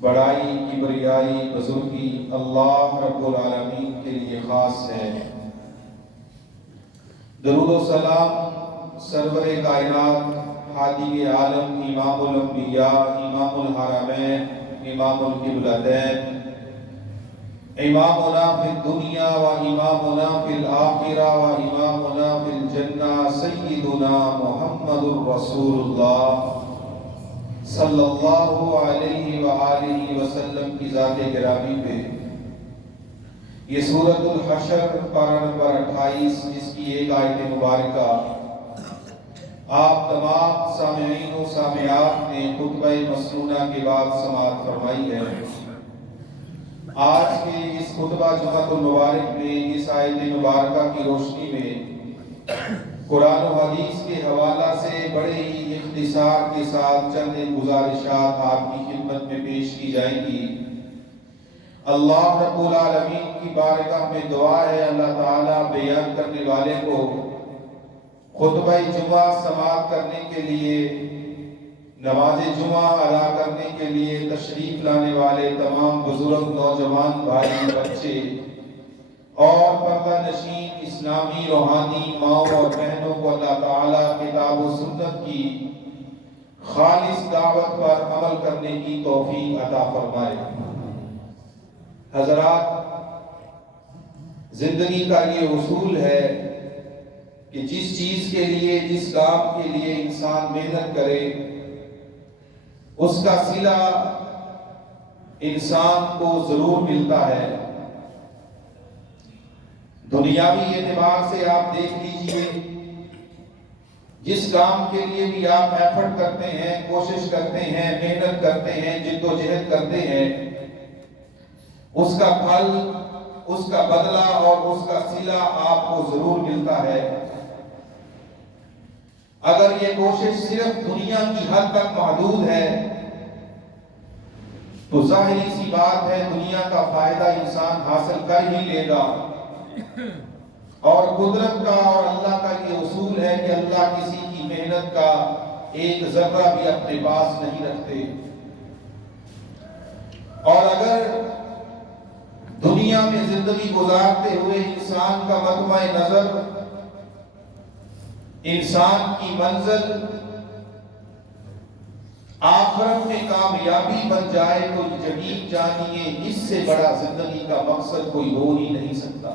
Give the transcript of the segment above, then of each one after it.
بڑائی کبریائی بزرگی اللہ رب العالمین کے لیے خاص ہے۔ درود و سلام سرور کائنات ہادی عالم امام الانبیاء امام الحرمین امام القبلتین امامنا فی الدنیا و امامنا فی الآخرہ و امامنا فی الجنہ سیدنا محمد الرسول اللہ صلی اللہ علیہ وآلہ وسلم کی ذات گرامی پہ یہ سورۃ الحشر پارہ نمبر 28 جس کی ایک آیت مبارکہ آپ تمام سامعین و سامعات نے خطبہ مسنونہ کے بعد سماعت فرمائی ہے۔ آج کے اس خطبہ جمعۃ المبارک میں اس آیت مبارکہ کی روشنی میں قرآن و حدیث کے حوالہ سے بڑے ہی اختصار کے ساتھ چند گزارشات آپ کی خدمت میں پیش کی جائیں گی۔ اللہ رب العالمین کی بارگاہ میں دعا ہے اللہ تعالیٰ بیان کرنے والے کو خطبہ جمعہ سماعت کرنے کے لیے، نماز جمعہ ادا کرنے کے لیے تشریف لانے والے تمام بزرگ نوجوان بھائی بچے اور پردہ نشین اسلامی روحانی ماؤں اور بہنوں کو اللہ تعالیٰ کتاب و سنت کی خالص دعوت پر عمل کرنے کی توفیق عطا فرمائے۔ حضرات، زندگی کا یہ اصول ہے کہ جس چیز کے لیے، جس کام کے لیے انسان محنت کرے اس کا صلہ انسان کو ضرور ملتا ہے۔ دنیاوی اعتبار سے آپ دیکھ لیجئے، جس کام کے لیے بھی آپ ایفرٹ کرتے ہیں، کوشش کرتے ہیں، محنت کرتے ہیں، جد و جہد کرتے ہیں، اس کا پھل، اس کا بدلہ اور اس کا صلہ آپ کو ضرور ملتا ہے۔ اگر یہ کوشش صرف دنیا کی حد تک محدود ہے تو ظاہری سی بات ہے دنیا کا فائدہ انسان حاصل کر ہی لے گا، اور قدرت کا اور اللہ کا یہ اصول ہے کہ اللہ کسی کی محنت کا ایک ذرہ بھی اپنے پاس نہیں رکھتے۔ اور اگر دنیا میں زندگی گزارتے ہوئے انسان کا مطمع نظر، انسان کی منزل آخرت میں کامیابی بن جائے تو یقین جانیے اس سے بڑا زندگی کا مقصد کوئی ہو ہی نہیں سکتا۔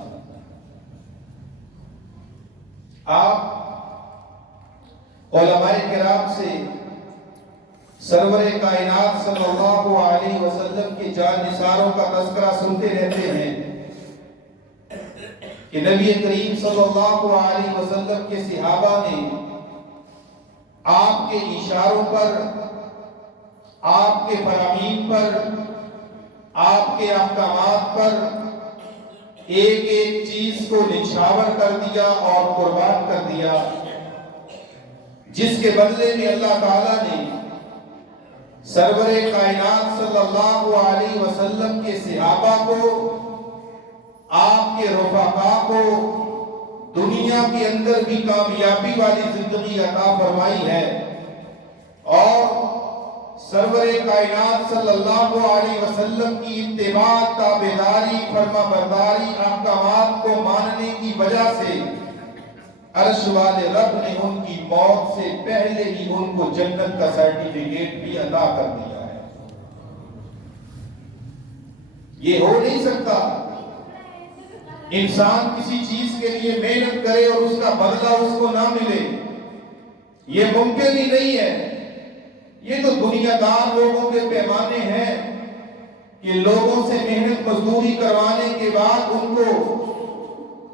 آپ علماء کرام سے سرور کائنات صلی اللہ علیہ وسلم کے جان نثاروں کا تذکرہ سنتے رہتے ہیں کہ نبی کریم صلی اللہ علیہ وسلم کے صحابہ نے آپ کے اشاروں پر، آپ کے فرامین پر، آپ کے احکامات پر ایک ایک چیز کو نچھاور کر دیا اور قربان کر دیا، جس کے بدلے میں اللہ تعالیٰ نے سرور کائنات صلی اللہ علیہ وسلم کے صحابہ کو، آپ کے رفقا کو دنیا کے اندر بھی کامیابی والی زندگی عطا فرمائی ہے، اور سرور کائنات صلی اللہ علیہ وسلم کی اتباع، تابعداری، فرما برداری، احکامات کو ماننے کی وجہ سے عرش والے رب نے ان کی موت سے پہلے ہی ان کو جنت کا سرٹیفکیٹ بھی عطا کر دیا ہے۔ یہ ہو نہیں سکتا انسان کسی چیز کے لیے محنت کرے اور اس کا بدلہ اس کو نہ ملے، یہ ممکن ہی نہیں ہے۔ یہ تو دنیا دار لوگوں کے پیمانے ہیں کہ لوگوں سے محنت مزدوری کروانے کے بعد ان کو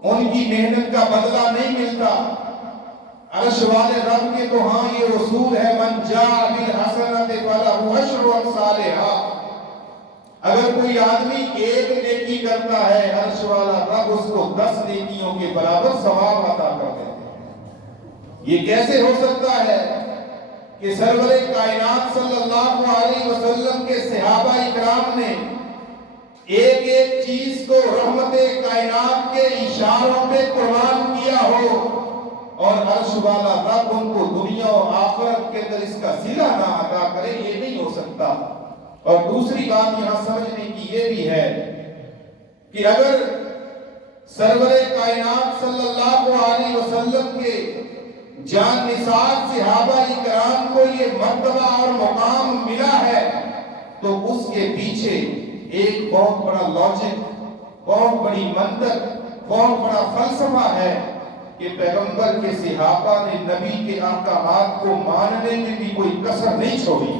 ان کی محنت کا بدلہ نہیں ملتا۔ عرش والے رب کے تو ہاں یہ اصول ہے، من جاء بالحسنۃ فلہ عشر امثالھا۔ اگر کوئی آدمی ایک نیکی کرتا ہے، عرش والا رب اس کو 10 نیکیوں کے برابر ثواب عطا کر دیتے ہیں۔ یہ کیسے ہو سکتا ہے کہ سرور کائنات صلی اللہ علیہ وسلم کے صحابہ اکرام نے ایک ایک چیز کو رحمت کائنات کے اشاروں پہ قربان کیا ہو، اور عرش والا رب ان کو دنیا اور آخرت کے اندر اس کا صلہ نہ عطا کرے؟ یہ نہیں ہو سکتا۔ اور دوسری بات یہاں سمجھنے کی یہ بھی ہے کہ اگر سرور کائنات صلی اللہ علیہ وسلم کے جان نثار صحابہ کرام کو یہ مرتبہ اور مقام ملا ہے تو اس کے پیچھے ایک بہت بڑا لاجک، بہت بڑی منطق، بہت بڑا فلسفہ ہے کہ پیغمبر کے صحابہ نے نبی کے احکامات کو ماننے میں بھی کوئی کسر نہیں چھوڑی۔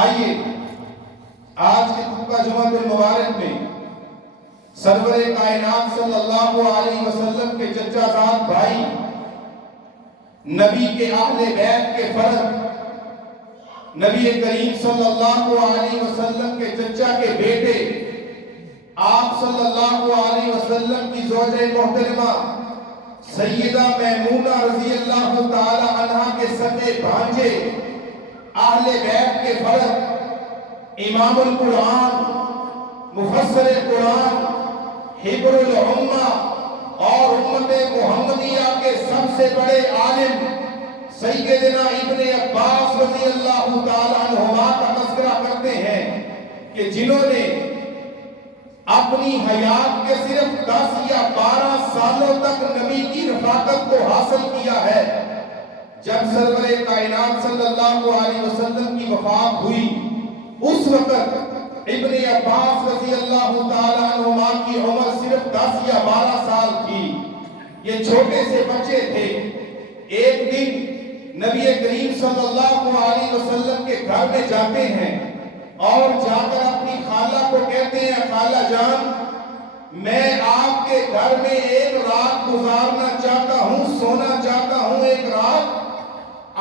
آئیے آج کے خطبہ جمعہ المبارک میں سرور کائنات صلی اللہ علیہ وسلم کے چچا زاد بھائی، نبی کے اہل بیت کے فرد، نبی کریم صلی اللہ علیہ وسلم کے چچا کے بیٹے، آپ صلی اللہ علیہ وسلم کی زوجہ محترمہ سیدہ میمونہ رضی اللہ تعالی عنہا کے سگے بھانجے، اہل بیت کے فرد، امام القرآن، مفسر قرآن، حبر الامہ اور امت محمدیہ کے سب سے بڑے عالم سیدنا ابن عباس رضی اللہ تعالیٰ عنہما کا تذکرہ کرتے ہیں کہ جنہوں نے اپنی حیات کے صرف 10 یا 12 سالوں تک نبی کی رفاقت کو حاصل کیا ہے، جب سرور کائنات صلی اللہ علیہ وسلم کی وفات ہوئی اس وقت ابن عباس رضی اللہ تعالیٰ عنہما کی عمر صرف 10 یا 12 سال تھی۔ یہ چھوٹے سے بچے تھے۔ ایک دن نبی کریم صلی اللہ علیہ وسلم کے گھر میں جاتے ہیں اور جا کر اپنی خالہ کو کہتے ہیں، خالہ جان میں آپ کے گھر میں ایک رات گزارنا چاہتا ہوں، سونا چاہتا ہوں، ایک رات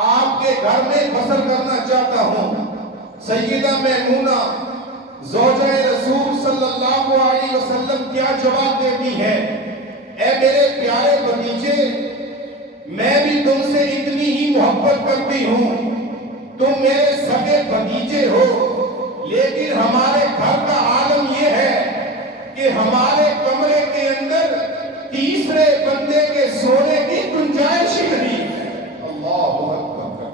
آپ کے گھر میں بسر کرنا چاہتا ہوں۔ سیدہ میمونہ زوجہ رسول صلی اللہ علیہ وسلم کیا جواب دیتی ہے، اے میرے پیارے بھتیجے، میں بھی تم سے اتنی ہی محبت کرتی ہوں، تم میرے سگے بھتیجے ہو، لیکن ہمارے گھر کا عالم یہ ہے کہ ہمارے کمرے کے اندر تیسرے بندے کے سونے کی گنجائش ہی نہیں۔ اللہ اکبر۔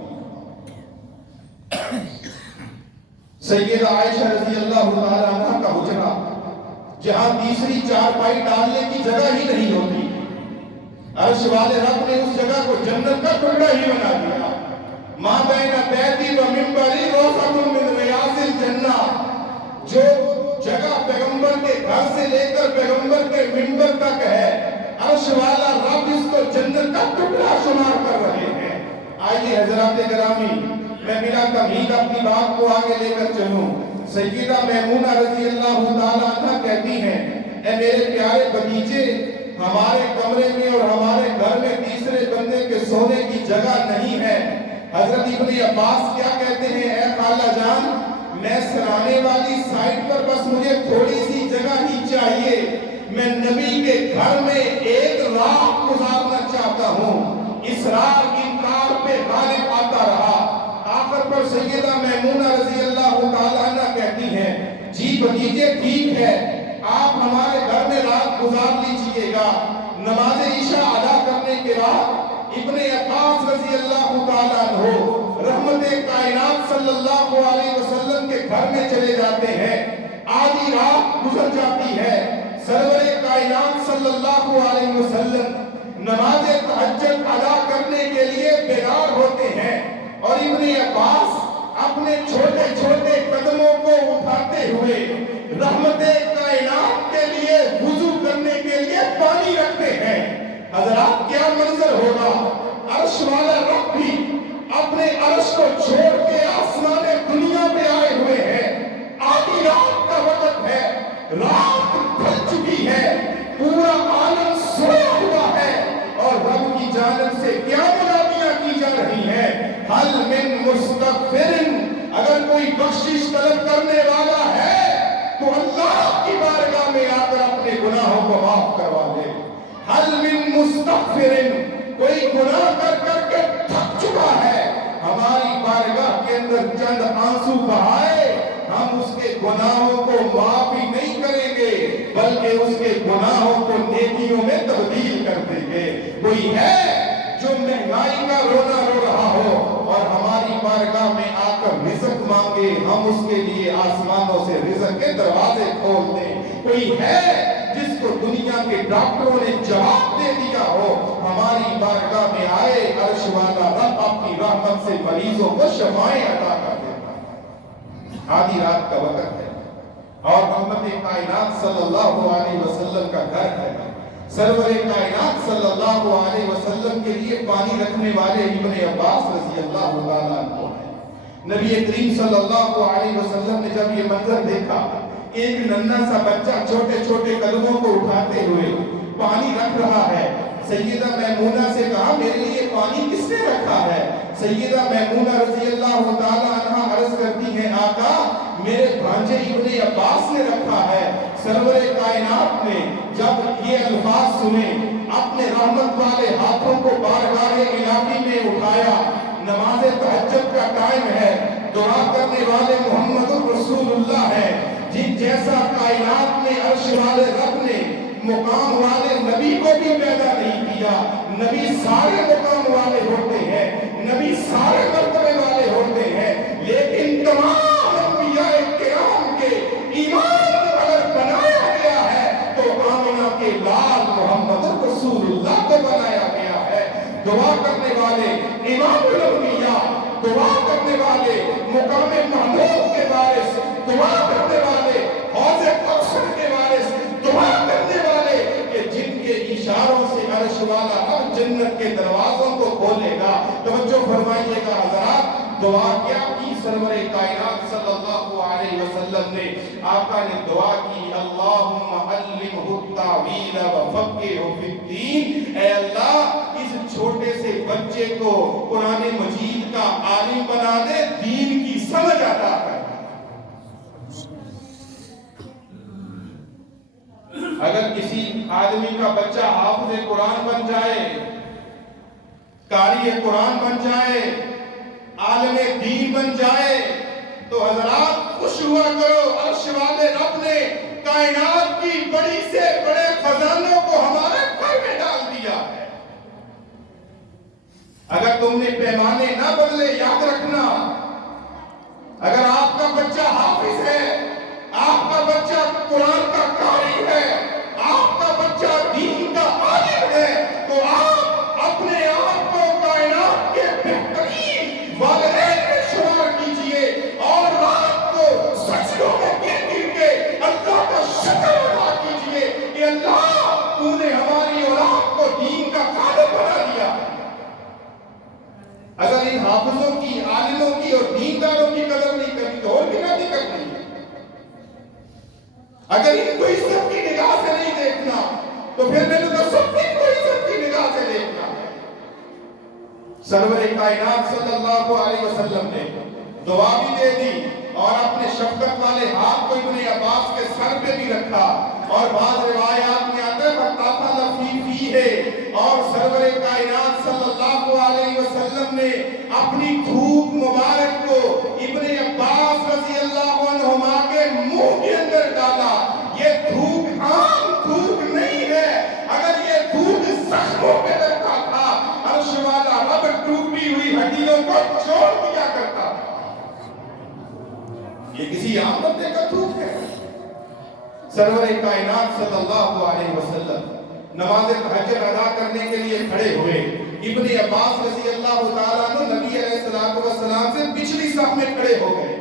سیدہ عائشہ رضی اللہ تعالی عنہ کا حجرہ، جہاں تیسری چارپائی ڈالنے کی جگہ ہی نہیں ہوتی، عرش والے رب نے اس جگہ کو جنت کا ٹکڑا ہی بنا دیا۔ ما بین بیتی و منبری روضۃ من ریاض الجنہ، جو جگہ پیغمبر کے گھر سے لے کر پیغمبر کے منبر تک ہے، عرش والا رب اس کو جنت کا ٹکڑا شمار کر رہے ہیں۔ آئیے حضرات گرامی، میں بلا تمہید اپنی بات کو آگے لے کر چلوں۔ سیدہ میمونہ رضی اللہ تعالیٰ عنہ کہتی ہیں، اے میرے پیارے بھتیجے، ہمارے کمرے میں اور ہمارے گھر میں تیسرے بندے کے سونے کی جگہ نہیں ہے۔ حضرت ابن عباس کیا کہتے ہیں، اے خالہ جان میں سرانے والی سائٹ پر بس مجھے تھوڑی سی جگہ ہی چاہیے، میں نبی کے گھر میں ایک رات گزارنا چاہتا ہوں۔ اصرار انکار پہ غالب آتا رہا، آخر پر سیدہ میمونہ رضی اللہ تعالیٰ عنہ کہتی ہیں، جی بھتیجے ٹھیک ہے، آپ ہمارے گھر میں رات گزار لیجئے گا۔ نماز عشاء ادا کرنے کے بعد ابن عباس رضی اللہ تعالیٰ عنہ رحمت کائنات صلی اللہ علیہ وسلم کے گھر میں چلے جاتے ہیں۔ آدھی رات گزر جاتی ہے، سرور کائنات صلی اللہ علیہ وسلم نماز تہجد ادا کرنے کے لیے بیدار ہوتے ہیں، اور ابن عباس اپنے چھوٹے چھوٹے قدموں کو اٹھاتے ہوئے رحمت کائنات کے لیے وضو کرنے کے لیے پانی رکھتے ہیں۔ حضرات کیا منظر ہوگا، عرش والا رب بھی اپنے عرش کو چھوڑ کے آسمان دنیا پہ آئے ہوئے ہیں۔ آدھی رات کا وقت ہے، رات ڈھل چکی ہے، پورا عالم سویا ہوا ہے، اور رب کی جانب سے کیا منادیاں کی جا رہی ہیں، حل من مستغفر، اگر کوئی بخشش طلب کرنے والا ہے تو اللہ کی بارگاہ میں آ کر اپنے گناہوں کو معاف کروا دے۔ حل من مستغفر، کوئی گناہ کر کر کے تھک چکا ہے، ہماری بارگاہ کے اندر چند آنسو بہائے، ہم اس کے گناہوں کو معاف ہی نہیں کریں گے بلکہ اس کے گناہوں کو نیکیوں میں تبدیل کر دیں گے۔ کوئی ہے جو مہنگائی کا رونا رو رہا ہو اور اور ہماری بارگاہ میں آ کر رزق مانگے، ہم اس کے لیے آسمانوں سے رزق کے دروازے کھول دیں۔ کوئی ہے جس کو دنیا کے ڈاکٹروں نے جواب دے دیا ہو، ہماری بارگاہ میں آئے، عرش والا رب اپنی رحمت سے مریضوں کو شفائیں عطا کر دیتا ہے۔ آدھی رات کا وقت ہے اور رحمت کائنات صلی اللہ علیہ وسلم کا گھر ہے۔ سرور کائنات صلی اللہ علیہ وسلم کے لیے پانی رکھنے والے ابن عباس رضی اللہ تعالیٰ عنہ ہیں۔ نبی کریم صلی اللہ علیہ وسلم نے جب یہ منظر دیکھا، ایک ننھا سا بچہ چھوٹے چھوٹے قدموں کو اٹھاتے ہوئے پانی رکھ رہا ہے، سیدہ میمونہ سے کہا میرے لیے پانی کس نے رکھا ہے؟ سیدہ میمونہ رضی اللہ تعالیٰ عنہ عرض کرتی ہیں آقا میرے بھانجے ابن عباس نے رکھا ہے۔ سرور کائنات نے جب یہ الفاظ سنے، اپنے رحمت والے ہاتھوں کو بارگاہ الہی میں اٹھایا۔ نماز تہجد کا ٹائم ہے، دعا کرنے والے محمد رسول اللہ ہے، جن جیسا کائنات میں عرش والے رب نے مقام والے نبی کو بھی پیدا نہیں کیا۔ نبی سارے مقام والے ہوتے ہیں، نبی سارے مرتبے والے ہوتے ہیں، لیکن تمام انبیاء کرام کے ایمان اگر بنایا گیا ہے تو آمنہ کے لال محمد رسول اللہ کو بنایا گیا ہے۔ دعا کرنے والے امام الانبیاء، دعا کرنے والے مقام محمود کے وارث، دعا کرنے والے حوض کوثر کے وارث، دعا کرنے والے کہ جن کے اشاروں سے عرش والا اب جنت کے دروازوں کو کھولے گا۔ توجہ فرمائیے گا حضرات، دعا کیا کی سرور کائنات صلی اللہ علیہ وسلم نے؟ آقا نے دعا کی اللہم علمہ التاویل وفقہہ فی الدین، اے اللہ اس چھوٹے سے بچے کو قرآن مجید کا عالم بنا دے، دین کی سمجھ عطا کر۔ اگر کسی آدمی کا بچہ حافظ قرآن بن جائے، قاری قرآن بن جائے، عالم دین بن جائے، تو حضرات خوش ہوا کرو، عرش والے رب نے کائنات کی بڑی سے بڑے خزانوں کو ہمارے گھر میں ڈال دیا ہے۔ اگر تم نے پیمانے نہ بدلے، یاد رکھنا، اگر آپ کا بچہ حافظ ہے، آپ کا بچہ قرآن کا قاری ہے، آپ کا بچہ دین کا عالم ہے، تو آپ اپنے آپ کو کائنات کے بہترین والدین میں شمار کیجئے اور رات کو سجدوں میں گر گر کے اللہ کا شکر ادا کیجئے کہ اللہ تو نے ہماری اولاد کو دین کا قالب بنا دیا۔ اگر ان حافظوں کی، عالموں کی اور دینداروں کی قدر نہیں کرنی تو اور کیا نہیں کرنی؟ اگر ان کو عزت کی نگاہ سے نہیں دیکھنا تو پھر میں نے تو سب کو عزت کی نگاہ سے دیکھنا ہے۔ سرور کائنات صلی اللہ علیہ وسلم نے دعا بھی دے دی اور اپنے شفقت والے ہاتھ کو ابن عباس کے سر پہ بھی رکھا، اور بعض روایات میں آتا ہے وَتَّفَلَ فِي فِيهِ، اور سرور کائنات صلی اللہ علیہ وسلم نے اپنی تھوک مبارک کو ابن عباس رضی اللہ عنہما کے منہ کے اندر ڈالا۔ یہ تھوک عام تھوک نہیں ہے، اگر یہ تھوک زخموں پہ لگتا تھا عرش والا رب ٹوٹی ہوئی ہڈیوں کو چھوڑ دیا کرتا تھا۔ یہ کسی عام بندے کا تھوک ہے؟ سرور کائنات صلی اللہ علیہ وسلم نماز تہجد ادا کرنے کے لیے کھڑے ہوئے۔ ابن عباس رضی اللہ تعالیٰ عنہ نبی علیہ السلام سے پچھلی صف میں کھڑے ہو گئے۔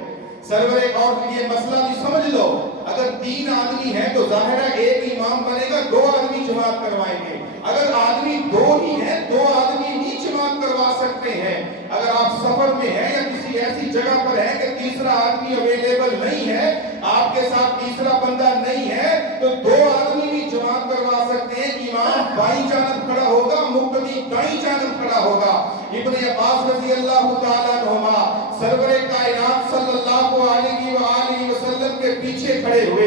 سرور اور یہ مسئلہ بھی سمجھ لو، اگر 3 آدمی ہیں تو ظاہر ہے ایک امام بنے گا، 2 آدمی جماعت کروائیں گے۔ اگر آدمی 2 ہی ہیں، 2 آدمی نہیں جماعت کروا سکتے ہیں۔ اگر آپ سفر میں ہیں یا کسی ایسی جگہ پر ہیں کہ تیسرا آدمی اویلیبل نہیں ہے، آپ کے ساتھ تیسرا بندہ نہیں ہے، تو 2 آدمی بھی جماعت کروا سکتے ہیں۔ امام بائیں جانب کھڑا ہوگا، مقتدی دائیں جانب کھڑا ہوگا۔ ابن عباس رضی اللہ تعالیٰ عنہما سرور کائنات صلی اللہ علیہ وآلہ وسلم کے پیچھے کھڑے ہوئے۔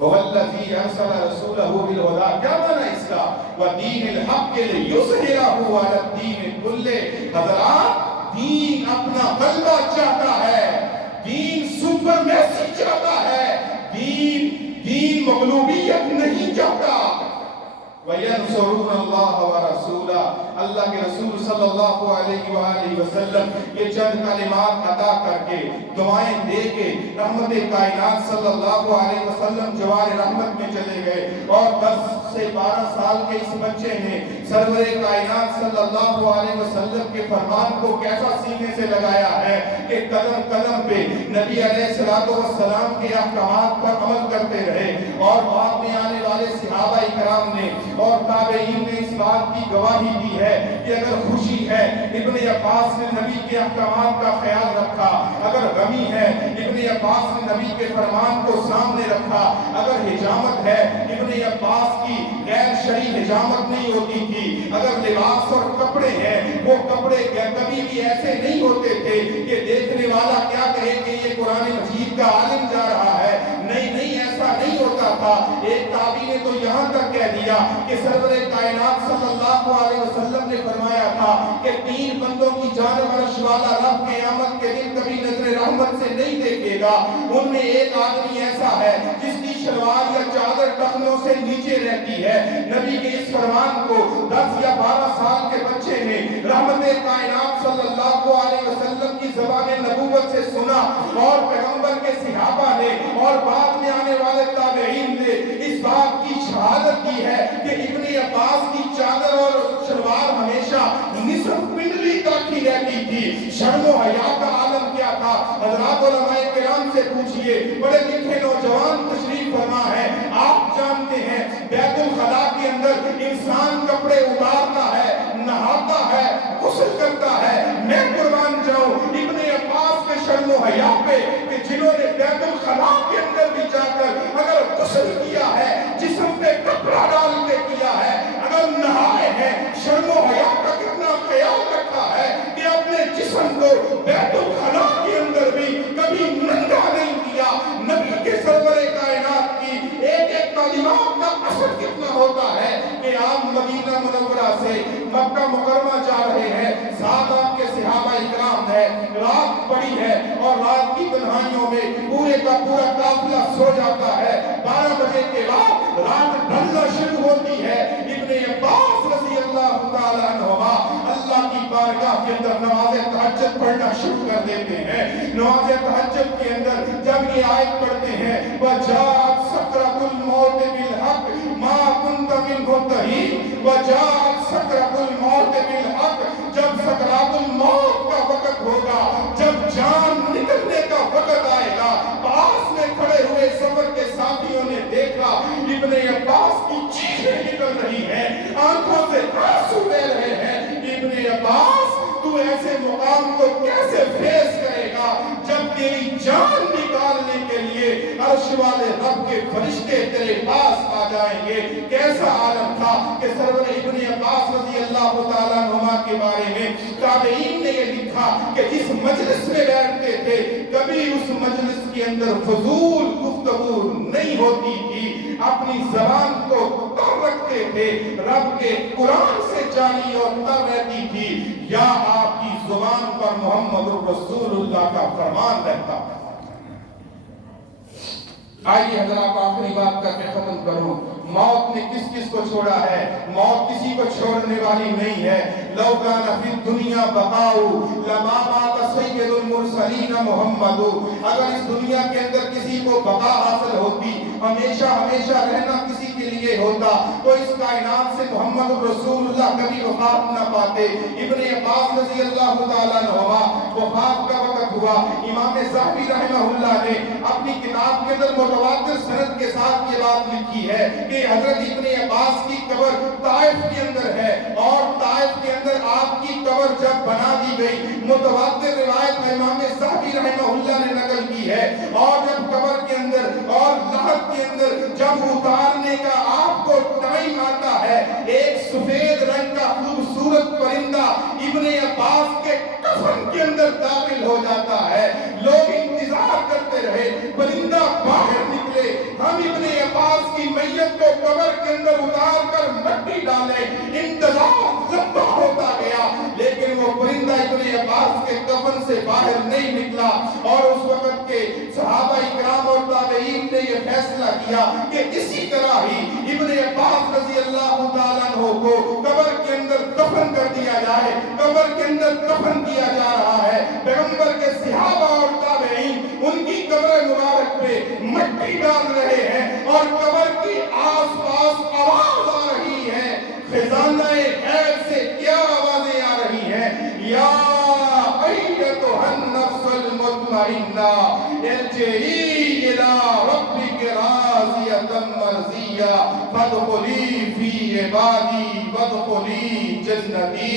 والذی ارسل رسولہ بالہدی، کیا معنی اس کا؟ ودین الحق لیظہرہ علی الدین کلہ۔ حضرات، دین اپنا غلبہ چاہتا ہے، دین سپرمیسی چاہتا ہے، دین مغلوبیت نہیں چاہتا۔ وَيَنْصُرُونَ اللَّهَ وَرَسُولَهُ، اللہ کے رسول صلی اللہ علیہ وآلہ وسلم یہ چند کلمات عطا کر کے، دعائیں دے کے رحمت کائنات صلی اللہ علیہ وسلم جوار رحمت میں چلے گئے، اور 10 سے 12 سال کے اس بچے نے سرور کائنات صلی اللہ علیہ وسلم کے فرمان کو کیسا سینے سے لگایا ہے کہ قدم قدم پہ نبی علیہ السلام کے احکامات پر عمل کرتے رہے، اور بعد میں آنے والے صحابہ اکرام نے اور تابعین نے اس بات کی گواہی دی ہے کہ اگر خوشی ہے ابن عباس نے نبی کے احکامات کا خیال رکھا، اگر غمی ہے ابن عباس نے نبی کے فرمان کو سامنے رکھا، اگر حجامت ہے ابن عباس کی غیر شرعی حجامت نہیں ہوتی تھی، اگر لباس اور کپڑے ہیں وہ کپڑے کبھی بھی ایسے نہیں ہوتے تھے کہ دیکھنے والا کیا کہے کہ یہ قرآن مجید کا عالم جا رہا ہے، نہیں ایسا نہیں ہوتا تھا۔ ایک تابعی نے تو یہاں تک کہہ دیا کہ سرور کائنات صلی اللہ علیہ وسلم نے فرمایا تھا کہ 3 بندوں کی جانب عرش والا رب قیامت کے دن کبھی نظر رحمت سے نہیں دیکھے گا، ان میں ایک آدمی ایسا ہے جس کی شلوار یا چادر ٹخنوں سے نیچے رہتی ہے۔ نبی کے اس فرمان کو 10 یا 12 سال کے بچے نے رحمت کائنات صلی اللہ علیہ وسلم کی زبان نبوت سے سنا، اور پیغمبر کے صحابہ نے اور بعد میں آنے والے تابعین نے اس بات کی شہادت کی ہے کہ ابن عباس کی چادر اور شلوار ہمیشہ نصف پنڈلی تک ہی رہتی تھی۔ شرم و حیا کا عالم کیا تھا؟ حضرات علماء کرام سے پوچھئے، بڑے لکھے نوجوان تشریف فرما ہے، آپ جانتے ہیں بیت الخلاء کے اندر انسان کپڑے اتارتا ہے، نہاتا ہے، غسل کرتا ہے۔ میں قربان جاؤں ابن عباس کے شرم و حیا پہ کہ جنہوں نے بیت الخلاء کے اندر بھی جا کر اگر غسل کیا ہے، جسم پہ کپڑا ڈال کے کیا ہے، اگر نہائے ہیں، شرم و حیا کا کتنا خیال رکھا ہے کہ اپنے جسم کو بیت الخلاء کے اندر بھی کبھی ننگا نہیں کیا۔ نبی کے سرور کائنات کی ایک ایک تعلیمات کا اثر کتنا ہوتا ہے کہ آپ مدینہ منورہ سے مکہ مکرمہ جا رہے ہیں، ساتھ آپ کے صحابہ اکرام ہے، رات پڑی ہے اور رات کی تنہائیوں میں پورے کا پورا قافلہ سو جاتا ہے۔ 12 بجے کے بعد رات ڈھلنا شروع ہوتی ہے، ابن عباس رضی اللہ تعالیٰ عنہما اللہ کی بارگاہ کے اندر نماز تہجد پڑھنا شروع کر دیتے ہیں۔ نماز تہجد کے اندر جب یہ آیت پڑھتے ہیں وَجَاءَتْ سَكْرَةُ الْمَوْتِ بِالْحَقِّ مَا كُنْتَ مِنْهُ تَحِيدُ وَجَاءَتْ سَكْرَةُ الْمَوْتِ بِالْحَقِّ، جب سکرات الموت کا وقت ہوگا، جب جان نکلنے کا وقت آئے گا، پاس میں کھڑے ہوئے سفر کے ساتھیوں نے دیکھا ابن عباس کی چیخیں نکل رہی ہیں، آنکھوں سے آنسو بہہ رہے ہیں۔ ابن عباس، تو ایسے مقام کو کیسے فیس کرے گا جب تیری جان نکالنے کے لیے عرش والے رب کے فرشتے تیرے پاس آ جائیں گے؟ کیسا عالم تھا کہ سرور ابن عباس رضی اللہ تعالیٰ عنہ کے بارے میں تابعین نے یہ لکھا کہ جس مجلس میں بیٹھتے تھے کبھی اس مجلس کے اندر فضول گفتگو نہیں ہوتی تھی، اپنی زبان کو تر رکھتے تھے، رب کے قرآن سے جاری اور تر رہتی تھی، یا آپ کی زبان پر محمد رسول اللہ کا فرمان رہتا۔ آئیے حضرات آخری بات کر کے ختم کروں، موت نے کس کس کو چھوڑا ہے؟ موت کسی کو چھوڑنے والی نہیں ہے۔ لو کان فی الدنیا بقاء لما مات سید المرسلین محمد، اگر اس دنیا کے اندر کسی کو بقا حاصل ہوتی، ہمیشہ ہمیشہ رہنا کسی کے لیے ہوتا، تو اس کائنات سے محمد رسول اللہ کبھی وفات نہ پاتے۔ ابن عباس رضی اللہ تعالیٰ عنہ وفات کا وقت ہوا، امام ذہبی رحمہ اللہ نے اپنی کتاب کے اندر متواتر سند کے ساتھ یہ بات لکھی ہے کہ حضرت ابن عباس کی قبر طائف کے اندر ہے، اور طائف کے اندر آپ کی قبر جب بنا دی گئی، متواتر روایت امام ذہبی رحمہ اللہ نے نقل کی ہے، اور جب قبر کے اندر اور لحد کے اندر جب اتارنے کا آپ کو ٹائم آتا ہے، ایک سفید رنگ کا خوبصورت پرندہ ابن عباس کے کفن کے اندر داخل ہو جاتا ہے۔ لوگ انتظار کرتے رہے، پرندہ باہر نکلے، ہم ابن عباس کے اندر اتار کر مٹی ڈالے. انتظار لمبا ہوتا گیا لیکن وہ پرندہ ابن عباس کے کفن سے باہر نہیں نکلا. اور اس وقت کے صحابہ اکرام اور تابعین نے یہ فیصلہ کیا کہ اسی طرح ہی ابن عباس رضی اللہ تعالیٰ عنہ کو قبر کے اندر دفن کر دیا جائے. قبر کے اندر دفن کیا جا رہا ہے. پیغمبر کے صحابہ اور تابعین ان کی قبر مبارک پہ مٹی ڈال رہے ہیں اور قبر کی آس پاس آواز آ رہی ہے. خزانہ غیب سے کیا آوازیں آ رہی ہیں؟ یا ایتھا النفس المطمئنہ ارجعی الی ربک راضیۃ مرضیہ فادخلی فی عبادی وادخلی جنتی.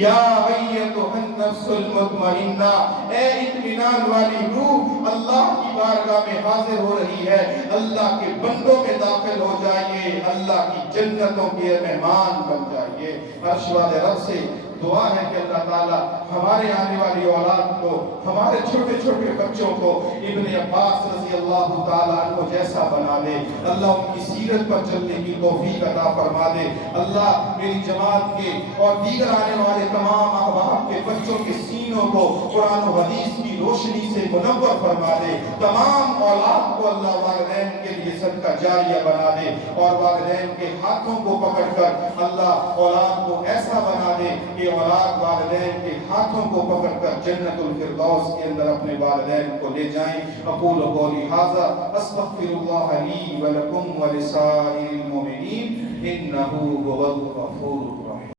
یا ایتھا النفس المطمئنہ، اے اطمینان والی روح، اللہ کی بارگاہ میں حاضر ہو رہی ہے. اللہ کے بندوں میں داخل ہو جائیے، اللہ کی جنتوں کے مہمان بن جائیے. عرش والے رب سے دعا ہے کہ اللہ تعالیٰ ہمارے آنے والی اولاد کو، ہمارے چھوٹے چھوٹے بچوں کو ابن عباس رضی اللہ تعالیٰ عنہ جیسا بنا دے. اللہ ان کی سیرت پر چلنے کی توفیق عطا فرما دے. اللہ میری جماعت کے اور دیگر آنے والے تمام احباب کے بچوں کے سینوں کو قرآن و حدیث کی روشنی سے منور فرما دے. تمام اولاد کو اللہ والدین کے لیے صدقہ جاریہ بنا دے اور والدین کے ہاتھوں کو پکڑ کر اللہ اولاد کو ایسا بنا دے کہ اولاد والدین کے ہاتھوں کو پکڑ کر جنت الفردوس کے اندر اپنے والدین کو لے جائیں. اقول قولی ھذا استغفر اللہ لی ولکم ولسائر المؤمنین انہ هو الغفور الرحیم.